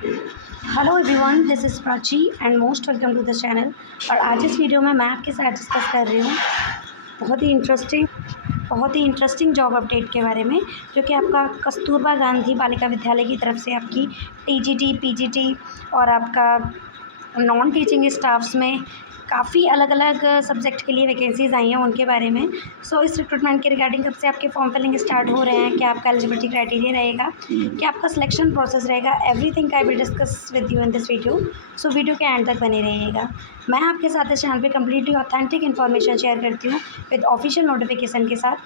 Hello everyone, this is Prachi and most welcome to the channel. और आज इस video में मैं आपके साथ डिस्कस कर रही हूँ बहुत ही इंटरेस्टिंग जॉब अपडेट के बारे में, जो कि आपका कस्तूरबा गांधी बालिका विद्यालय की तरफ से आपकी टीजीटी, पीजीटी और आपका नॉन टीचिंग स्टाफ्स में काफ़ी अलग अलग सब्जेक्ट के लिए वैकेंसीज़ आई हैं उनके बारे में। इस रिक्रूटमेंट के रिगार्डिंग कब से आपके फॉर्म फिलिंग स्टार्ट हो रहे हैं, क्या आपका एलिजिबिलिटी क्राइटेरिया रहेगा, क्या आपका सिलेक्शन प्रोसेस रहेगा, everything I will discuss with you in this video. Video के एंड तक बने रहिएगा। मैं आपके साथ इस चैनल पे कम्प्लीटली ऑथेंटिक इन्फॉर्मेशन शेयर करती हूँ विद ऑफिशियल नोटिफिकेशन के साथ।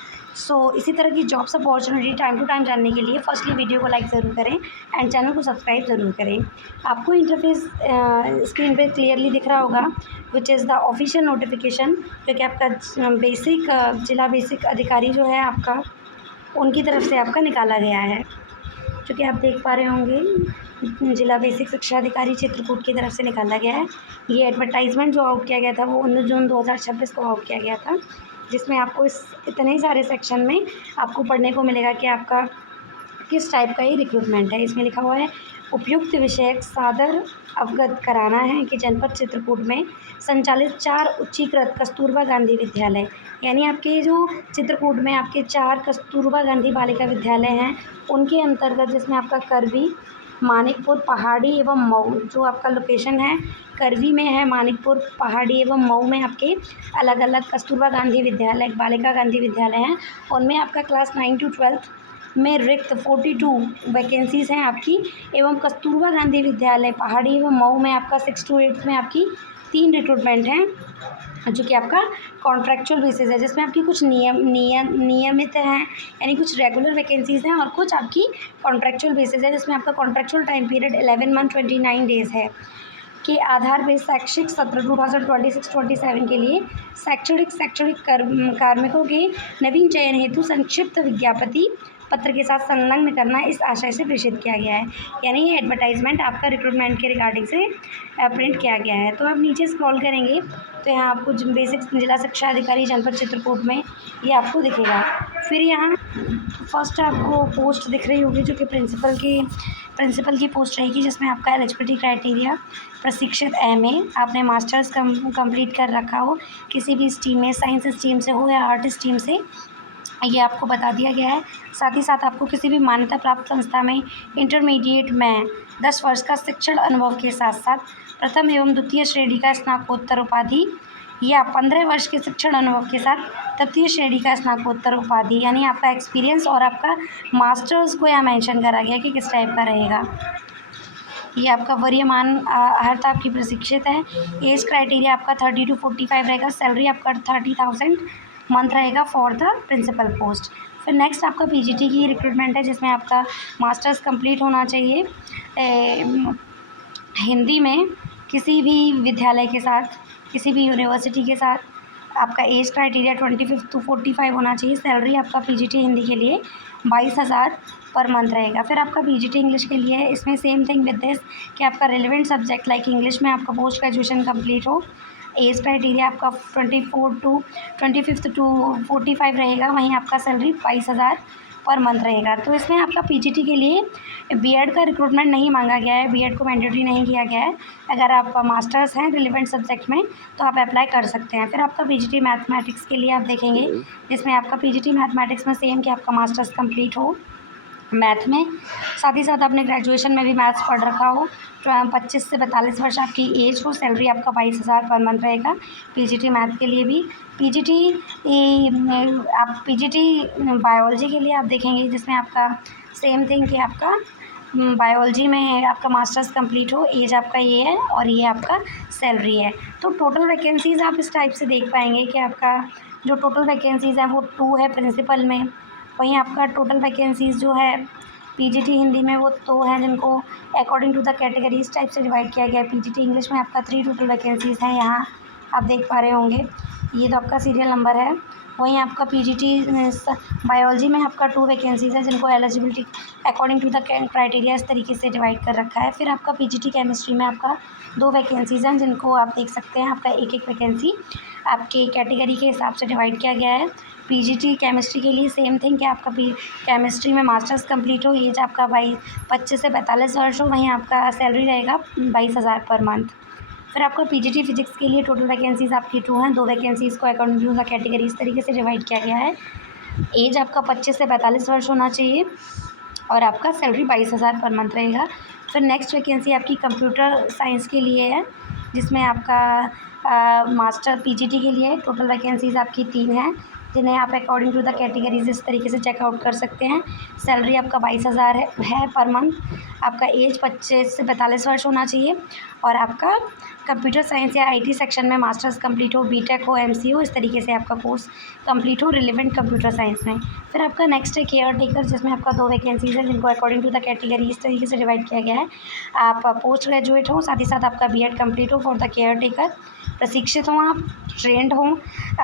इसी तरह की jobs opportunity time to time जानने के लिए फर्स्टली वीडियो को लाइक ज़रूर करें एंड चैनल को सब्सक्राइब ज़रूर करें। आपको इंटरफेस स्क्रीन पे क्लियरली दिख रहा होगा, which is the official notification, जो कि आपका जिला बेसिक अधिकारी जो है आपका, उनकी तरफ से आपका निकाला गया है, जो कि आप देख पा रहे होंगे। जिला बेसिक शिक्षा अधिकारी चित्रकूट की तरफ से निकाला गया है। ये एडवर्टाइजमेंट जो आउट किया गया था वो 19 जून 2026 को आउट किया गया था, जिसमें आपको इतने सारे सेक्शन में आपको पढ़ने को मिलेगा कि आपका किस टाइप का ये रिक्रूटमेंट है। इसमें लिखा हुआ है उपयुक्त विषयक सादर अवगत कराना है कि जनपद चित्रकूट में संचालित 4 उच्चीकृत कस्तूरबा गांधी विद्यालय, यानी आपके जो चित्रकूट में आपके 4 कस्तूरबा गांधी बालिका विद्यालय हैं, उनके अंतर्गत जिसमें आपका करवी, मानिकपुर, पहाड़ी एवं मऊ, जो आपका लोकेशन है करवी में है, मानिकपुर, पहाड़ी एवं मऊ में आपके अलग अलग कस्तूरबा गांधी विद्यालय, बालिका गांधी विद्यालय हैं। उनमें आपका क्लास 9 to 12 में रिक्त 42 वैकेंसीज़ हैं आपकी, एवं कस्तूरबा गांधी विद्यालय पहाड़ी एवं मऊ में आपका 6 to 8 में आपकी 3 रिक्रूटमेंट हैं, जो कि आपका कॉन्ट्रैक्चुअल बेसिस है, जिसमें आपकी कुछ नियमित हैं, यानी कुछ रेगुलर वैकेंसीज़ हैं, और कुछ आपकी कॉन्ट्रैक्चुअल बेसिस है, जिसमें आपका contractual time period 11 month 29 days है के आधार पर शैक्षिक सत्र 2026-27 के लिए शैक्षणिक कार्मिकों के नवीन चयन हेतु संक्षिप्त विज्ञापति पत्र के साथ संलग्न करना इस आशय से प्रेषित किया गया है। यानी ये एडवर्टाइजमेंट आपका रिक्रूटमेंट के रिगार्डिंग से प्रिंट किया गया है। तो आप नीचे स्क्रॉल करेंगे तो यहाँ आपको बेसिक जिला शिक्षा अधिकारी जनपद चित्रकूट में ये आपको दिखेगा। फिर यहाँ फर्स्ट आपको पोस्ट दिख रही होगी, जो कि प्रिंसिपल की पोस्ट रहेगी, जिसमें आपका एलिजिबिलिटी क्राइटेरिया प्रशिक्षित एमए, आपने मास्टर्स कंप्लीट कर रखा हो किसी भी स्ट्रीम में, साइंस स्ट्रीम से हो या आर्ट स्ट्रीम से, ये आपको बता दिया गया है। साथ ही साथ आपको किसी भी मान्यता प्राप्त संस्था में इंटरमीडिएट में 10 वर्ष का शिक्षण अनुभव के साथ साथ प्रथम एवं द्वितीय श्रेणी का स्नातकोत्तर उपाधि, या 15 वर्ष के शिक्षण अनुभव के साथ तृतीय श्रेणी का स्नातकोत्तर उपाधि, यानी आपका एक्सपीरियंस और आपका मास्टर्स को यहाँ मेंशन करा गया कि किस टाइप का रहेगा। ये आपका वरीयमान अर्हता आपकी प्रशिक्षित है। एज क्राइटेरिया आपका 30 to 45 रहेगा। सैलरी आपका 30,000 मंथ रहेगा फॉर द प्रिंसिपल पोस्ट। फिर नेक्स्ट आपका पीजीटी की रिक्रूटमेंट है, जिसमें आपका मास्टर्स कंप्लीट होना चाहिए हिंदी में किसी भी विद्यालय के साथ, किसी भी यूनिवर्सिटी के साथ। आपका एज क्राइटेरिया 25 to 45 होना चाहिए। सैलरी आपका पीजीटी हिंदी के लिए 22,000 पर मंथ रहेगा। फिर आपका पीजीटी इंग्लिश के लिए है, इसमें सेम थिंग विद दिस कि आपका रिलेवेंट सब्जेक्ट लाइक इंग्लिश में आपका पोस्ट ग्रेजुएशन कंप्लीट हो। एज क्राइटेरिया आपका 25 to 45 रहेगा। वहीं आपका सैलरी 22,000 पर मंथ रहेगा। तो इसमें आपका पीजीटी के लिए बीएड का रिक्रूटमेंट नहीं मांगा गया है, बीएड को मैंडेटरी नहीं किया गया है। अगर आप मास्टर्स हैं रिलेवेंट सब्जेक्ट में तो आप अप्लाई कर सकते हैं। फिर आपका पीजीटी मैथमेटिक्स के लिए आप देखेंगे, जिसमें आपका पीजीटी मैथमेटिक्स में सेम कि आपका मास्टर्स कंप्लीट हो मैथ में, साथ ही साथ आपने ग्रेजुएशन में भी मैथ्स पढ़ रखा हो, 25 से 42 वर्ष आपकी एज हो। सैलरी आपका 22,000 पर मंथ रहेगा पीजीटी मैथ के लिए भी। पीजीटी बायोलॉजी के लिए आप देखेंगे, जिसमें आपका सेम थिंग कि आपका बायोलॉजी में आपका मास्टर्स कंप्लीट हो, एज आपका ये है और ये आपका सैलरी है। तो टोटल वैकेंसीज़ आप इस टाइप से देख पाएंगे कि आपका जो टोटल वैकेंसीज़ हैं वो 2 है प्रिंसिपल में। वहीं आपका टोटल वैकेंसीज़ जो है पीजीटी हिंदी में वो 2 हैं, जिनको अकॉर्डिंग टू द कैटेगरी इस टाइप से डिवाइड किया गया है। पीजीटी इंग्लिश में आपका 3 टोटल वैकेंसीज़ हैं, यहाँ आप देख पा रहे होंगे। ये तो आपका सीरियल नंबर है। वहीं आपका पीजीटी बायोलॉजी में आपका 2 वैकेंसीज़ है जिनको eligibility according to the criteria इस तरीके से डिवाइड कर रखा है। फिर आपका पीजीटी केमिस्ट्री में आपका 2 वैकेंसीज़ हैं जिनको आप देख सकते हैं, आपका एक वैकेंसी आपके कैटेगरी के हिसाब से डिवाइड किया गया है। पीजीटी केमिस्ट्री के लिए सेम थिंग कि आपका केमिस्ट्री में मास्टर्स कंप्लीट हो, एज आपका 25 से 45 वर्ष हो, वहीं आपका सैलरी रहेगा 22,000 पर मंथ। फिर आपका पीजीटी फिजिक्स के लिए टोटल वैकेंसीज आपकी 2 हैं, 2 वैकेंसीज़ को अकॉर्डिंग टू द कैटेगरी इस तरीके से डिवाइड किया गया है। एज आपका 25 से 45 वर्ष होना चाहिए और आपका सैलरी 22,000 पर मंथ रहेगा। फिर नेक्स्ट वैकेंसी आपकी कंप्यूटर साइंस के लिए है जिसमें आपका मास्टर पीजीटी के लिए टोटल वैकेंसीज़ आपकी 3 हैं जिन्हें आप अकॉर्डिंग टू द कैटेगरीज इस तरीके से चेकआउट कर सकते हैं। सैलरी आपका 22,000 है पर मंथ। आपका एज 25 से 45 वर्ष होना चाहिए और आपका कंप्यूटर साइंस या आईटी सेक्शन में मास्टर्स कंप्लीट हो, बीटेक हो, एमसी हो, इस तरीके से आपका कोर्स कंप्लीट हो रिलेवेंट कंप्यूटर साइंस में। फिर आपका नेक्स्ट है केयर टेकर जिसमें आपका 2 वैकेंसीज़ हैं जिनको अकॉर्डिंग टू द कैटेगरी इस तरीके से डिवाइड किया गया है। आप पोस्ट ग्रेजुएट हो, साथ ही साथ आपका बीएड कंप्लीट हो फॉर द केयर टेकर, प्रशिक्षित हों, आप ट्रेंड हों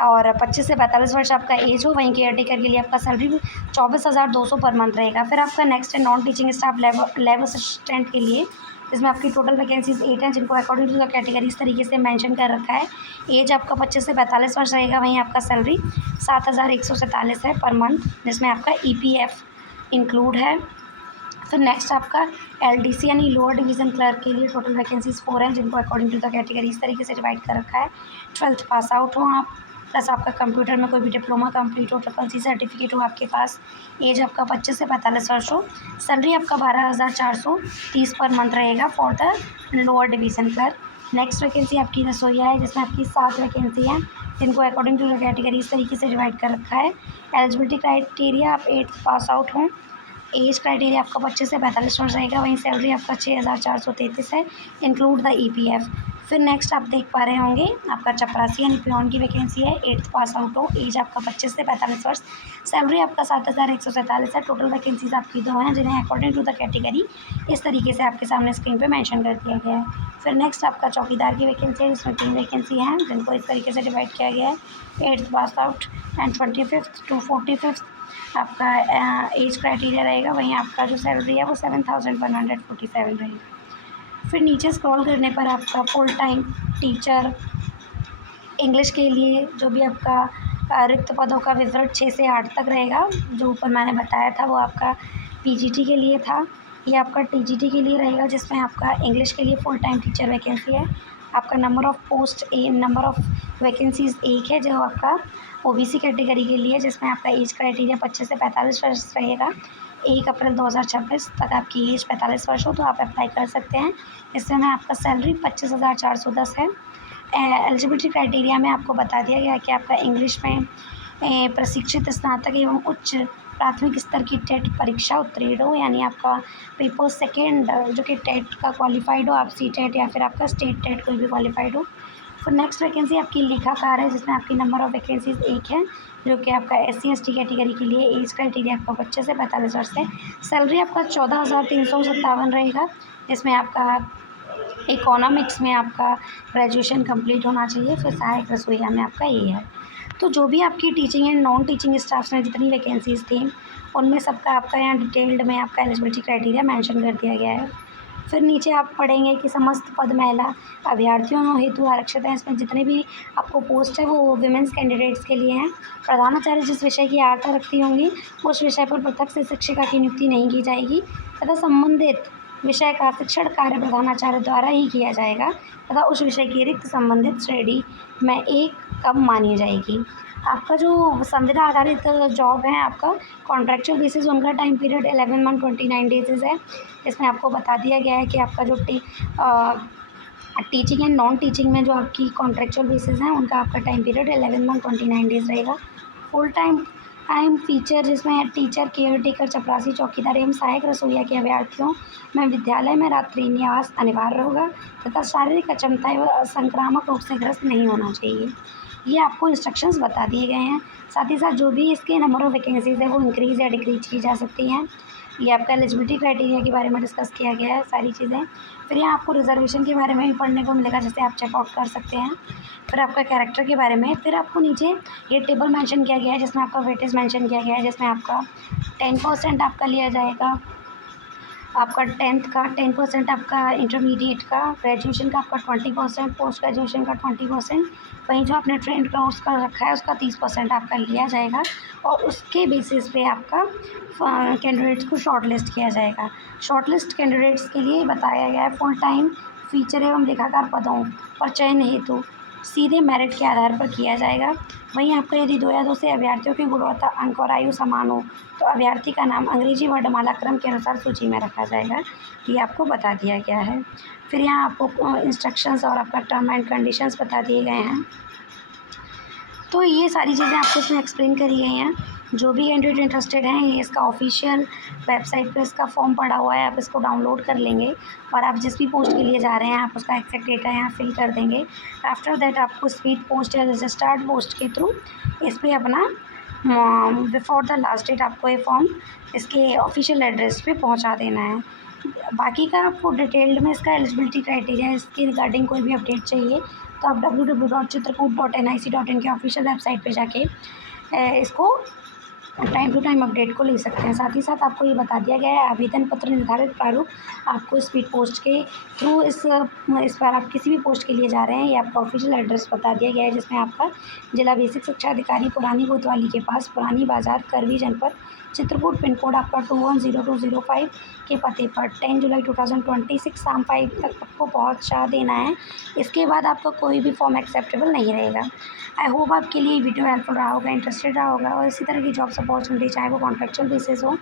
और 25 से 45 वर्ष आपका एज हो। वहीं केयर टेकर के लिए आपका सैलरी 24,200 पर मंथ रहेगा। फिर आपका नेक्स्ट है non teaching staff lab assistant के लिए जिसमें आपकी टोटल वैकेंसीज 8 हैं जिनको अकॉर्डिंग टू द कैटेगरी इस तरीके से मेंशन कर रखा है। एज आपका 25 से 45 वर्ष रहेगा। वहीं आपका सैलरी 7,147 है पर मंथ जिसमें आपका ईपीएफ इंक्लूड है। फिर नेक्स्ट आपका एलडीसी यानी लोअर डिवीज़न क्लर्क के लिए टोटल वैकेंसीज 4 हैं जिनको अकॉर्डिंग टू द कैटेगरी इस तरीके से डिवाइड कर रखा है। 12th पास आउट हो आप, प्लस आपका कंप्यूटर में कोई भी डिप्लोमा कंप्लीट हो, ट्रिपल-सी सर्टिफिकेट हो आपके पास, एज आपका 25 से 45 वर्ष हो, सैलरी आपका 12,430 पर मंथ रहेगा for the lower division clerk. Next vacancy आपकी रसोईया है जिसमें आपकी 7 वैकेंसी हैं जिनको अकॉर्डिंग टू द कैटेगरी इस तरीके से डिवाइड कर रखा है। एलिजिबिलिटी क्राइटेरिया आप 8th पास आउट हों, एज क्राइटेरिया आपका 25 से 45 वर्ष रहेगा। वहीं सैलरी आपका 6,433 है इंक्लूड द ईपीएफ। फिर नेक्स्ट आप देख पा रहे होंगे आपका चपरासी यानी पियोन की वैकेंसी है, 8th पास आउट हो, एज आपका 25 से 45 वर्ष, सैलरी आपका 7,147 है। टोटल वैकेंसीज आपकी 2 हैं जिन्हें अकॉर्डिंग टू द कैटेगरी इस तरीके से आपके सामने स्क्रीन पे मेंशन कर दिया गया है। फिर नेक्स्ट आपका चौकीदार की वैकेंसी है जिसमें 3 वैकेंसी हैं जिनको इस तरीके से डिवाइड किया गया है। 8th pass out and 25th to 45th आपका एज क्राइटेरिया रहेगा। वहीं आपका जो सैलरी है वो 7,147 रहेगा। फिर नीचे स्क्रॉल करने पर आपका फुल टाइम टीचर इंग्लिश के लिए जो भी आपका रिक्त पदों का विवरण 6 से 8 तक रहेगा, जो ऊपर मैंने बताया था वो आपका पीजीटी के लिए था। ये आपका टीजीटी के लिए रहेगा जिसमें आपका इंग्लिश के लिए फुल टाइम टीचर वैकेंसी है। आपका नंबर ऑफ़ वैकेंसीज़ 1 है जो आपका ओबीसी कैटेगरी के लिए, जिसमें आपका एज क्राइटेरिया 25 से 45 वर्ष रहेगा। 1 अप्रैल 2026 तक आपकी एज 45 वर्ष हो तो आप अप्लाई कर सकते हैं। इसमें आपका सैलरी 25,410 है। एलिजिबिलिटी क्राइटेरिया में आपको बता दिया गया है कि आपका इंग्लिश में प्रशिक्षित स्नातक एवं उच्च प्राथमिक स्तर की टेट परीक्षा उत्तीर्ण हो, यानी आपका पेपर सेकेंड जो कि टेट का क्वालिफाइड हो, आप सी-टेट या फिर आपका स्टेट टेट कोई भी क्वालिफाइड हो। फिर नेक्स्ट वैकेंसी आपकी लेखाकार है जिसमें आपकी नंबर ऑफ़ वैकेंसीज़ 1 है जो कि आपका SC/ST कैटेगरी के लिए। एज क्राइटेरिया आपका 25 से 45 वर्ष है। सैलरी आपका 14,357 रहेगा जिसमें आपका इकोनॉमिक्स में आपका ग्रेजुएशन कंप्लीट होना चाहिए। फिर सहायक रसोइया में आपका ये है। तो जो भी आपकी teaching and non teaching staffs में जितनी वैकेंसीज़ थी उनमें सबका आपका यहाँ डिटेल्ड में आपका एलिजिबिलिटी क्राइटेरिया मेंशन कर दिया गया है। फिर नीचे आप पढ़ेंगे कि समस्त पद महिला अभ्यर्थियों हेतु आरक्षित हैं। इसमें जितने भी आपको पोस्ट है वो विमेंस कैंडिडेट्स के लिए हैं। प्रधानाचार्य जिस विषय की आर्ता रखती होंगी उस विषय पर पृथक से शिक्षिका की नियुक्ति नहीं की जाएगी तथा संबंधित विषय का शिक्षण कार्य प्रधानाचार्य द्वारा ही किया जाएगा तथा उस विषय की रिक्त संबंधित श्रेणी में एक कम मानी जाएगी। आपका जो संविदा आधारित जॉब है आपका कॉन्ट्रैक्चुअल बेसिस, उनका टाइम पीरियड 11 मंथ 29 डेज़ है। इसमें आपको बता दिया गया है कि आपका जो टीचिंग एंड नॉन टीचिंग में जो आपकी कॉन्ट्रैक्चुअल बेसिस हैं उनका आपका टाइम पीरियड 11 मंथ 29 डेज़ रहेगा। फुल टाइम फीचर जिसमें टीचर, केयर टेकर, चपरासी, चौकीदार एवं सहायक रसोइया के अभ्यर्थियों में विद्यालय में रात्रि निवास अनिवार्य होगा तथा शारीरिक अक्षमता एवं संक्रामक रोग से ग्रस्त नहीं होना चाहिए। ये आपको इंस्ट्रक्शंस बता दिए गए हैं। साथ ही साथ जो भी इसके नंबर ऑफ़ वैकेंसीज़ है वो इंक्रीज़ या डिक्रीज की जा सकती हैं। ये आपका एलिजिबिलिटी क्राइटेरिया के बारे में डिस्कस किया गया है सारी चीज़ें। फिर यहाँ आपको रिजर्वेशन के बारे में भी पढ़ने को मिलेगा, जैसे आप चेकआउट कर सकते हैं। फिर आपका कैरेक्टर के बारे में, फिर आपको नीचे ये टेबल मेंशन किया गया है जिसमें आपका वेटेज मेंशन किया गया है, जिसमें आपका 10% आपका लिया जाएगा, आपका 10th का 10%, आपका इंटरमीडिएट का, ग्रेजुएशन का आपका 20%, पोस्ट ग्रेजुएशन का 20%, वहीं जो आपने ट्रेंड कोर्स का रखा है उसका 30% आपका लिया जाएगा। और उसके बेसिस पे आपका कैंडिडेट्स को शॉर्ट लिस्ट किया जाएगा। शॉर्ट लिस्ट कैंडिडेट्स के लिए बताया गया है फुल टाइम फीचर एवं लेखाकार पदों पर चयन हेतु सीधे मेरिट के आधार पर किया जाएगा। वहीं आपका यदि 2 या 2 से अभ्यर्थियों की गुणवत्ता, अंक और आयु समान हो तो अभ्यर्थी का नाम अंग्रेजी वर्णमाला क्रम के अनुसार सूची में रखा जाएगा। ये आपको बता दिया गया है। फिर यहाँ आपको इंस्ट्रक्शंस और आपका टर्म एंड कंडीशंस बता दिए गए हैं। तो ये सारी चीज़ें आपको इसमें एक्सप्लेन करी गई हैं। जो भी कैंडिडेट इंटरेस्टेड हैं, ये इसका ऑफिशियल वेबसाइट पे इसका फॉर्म पड़ा हुआ है, आप इसको डाउनलोड कर लेंगे और आप जिस भी पोस्ट के लिए जा रहे हैं आप उसका एग्जैक्ट डेटा यहाँ फिल कर देंगे। आफ्टर दैट आपको स्पीड पोस्ट या रजिस्टर्ड पोस्ट के थ्रू इस पर अपना बिफोर द लास्ट डेट आपको ये फॉर्म इसके ऑफिशियल एड्रेस पे पहुँचा देना है। बाकी का आपको डिटेल्ड में इसका एलिजिबिलिटी क्राइटेरिया, इसके रिगार्डिंग कोई भी अपडेट चाहिए तो आप www.chitrakoot.nic.in के ऑफिशियल वेबसाइट पे जाके इसको टाइम टू टाइम अपडेट को ले सकते हैं। साथ ही साथ आपको ये बता दिया गया है आवेदन पत्र निर्धारित प्रारूप आपको स्पीड पोस्ट के थ्रू इस बार आप किसी भी पोस्ट के लिए जा रहे हैं, ये आपका ऑफिशियल एड्रेस बता दिया गया है, जिसमें आपका जिला बेसिक शिक्षा अधिकारी पुरानी कोतवाली के पास, पुरानी बाजार, करवी जनपद, चित्रकूट, पिन कोड आपका 210205 के पते पर 10 जुलाई 2026 शाम 5 तक आपको पहुंचा देना है। इसके बाद आपका कोई भी फॉर्म एक्सेप्टेबल नहीं रहेगा। आई होप आपके लिए वीडियो हेल्पफुल रहा होगा, इंटरेस्टेड रहा होगा और इसी तरह की जॉब्स अपॉर्चुनिटी चाहे वो कॉन्ट्रेक्चुअल बेसिस हो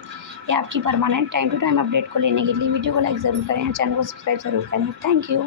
या आपकी permanent, time to time update को लेने के लिए वीडियो को लाइक ज़रूर करें, चैनल को सब्सक्राइब ज़रूर करें। Thank you.